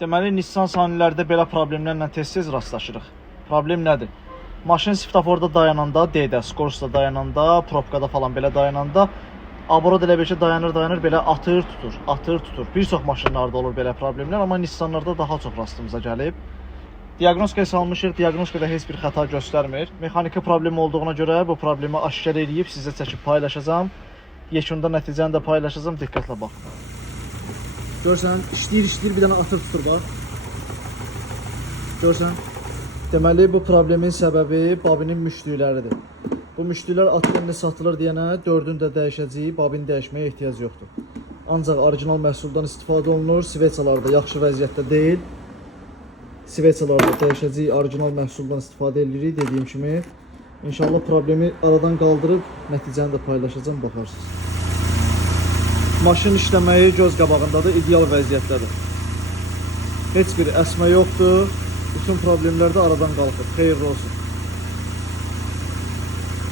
Deməli, Nissan sanilərdə belə problemlərlə tez-tez rastlaşırıq. Problem nədir? Maşın svetoforda dayananda, D-də, Skorsda dayananda, probkada falan belə dayananda abrod elə bir ki, dayanır, belə atır, tutur. Bir çox maşınlarda olur belə problemlər, amma Nissanlarda daha çox rastımıza gəlib. Diaqnostikaya salmışıq, diaqnostikada heç bir xəta göstərmir. Mexaniki problem olduğuna görə bu problemi aşkar edib sizə çəkib paylaşacağam. Yekunda nəticəni də paylaşacağım, diqqətlə baxın. Görsən, işləyir, bir dənə atır tutur var. Görsən, deməli bu problemin səbəbi babinin müştükləridir. Bu müştüklər atılır, satılır deyənə 4-ün də dəyişəcəyi, babini dəyişməyə ehtiyac yoxdur. Ancaq orijinal məhsuldan istifadə olunur, sveçalarda yaxşı vəziyyətdə deyil. Sveçalarda dəyişəcəyi orijinal məhsuldan istifadə edirik, dediyim kimi. İnşallah problemi aradan qaldırıb nəticəni də paylaşacağım, baxarsınız. Maşın işləməyi göz qabağındadır, ideal vəziyyətdədir. Heç bir əsmə yoxdur. Bütün problemlər də aradan qalxır. Xeyirli olsun.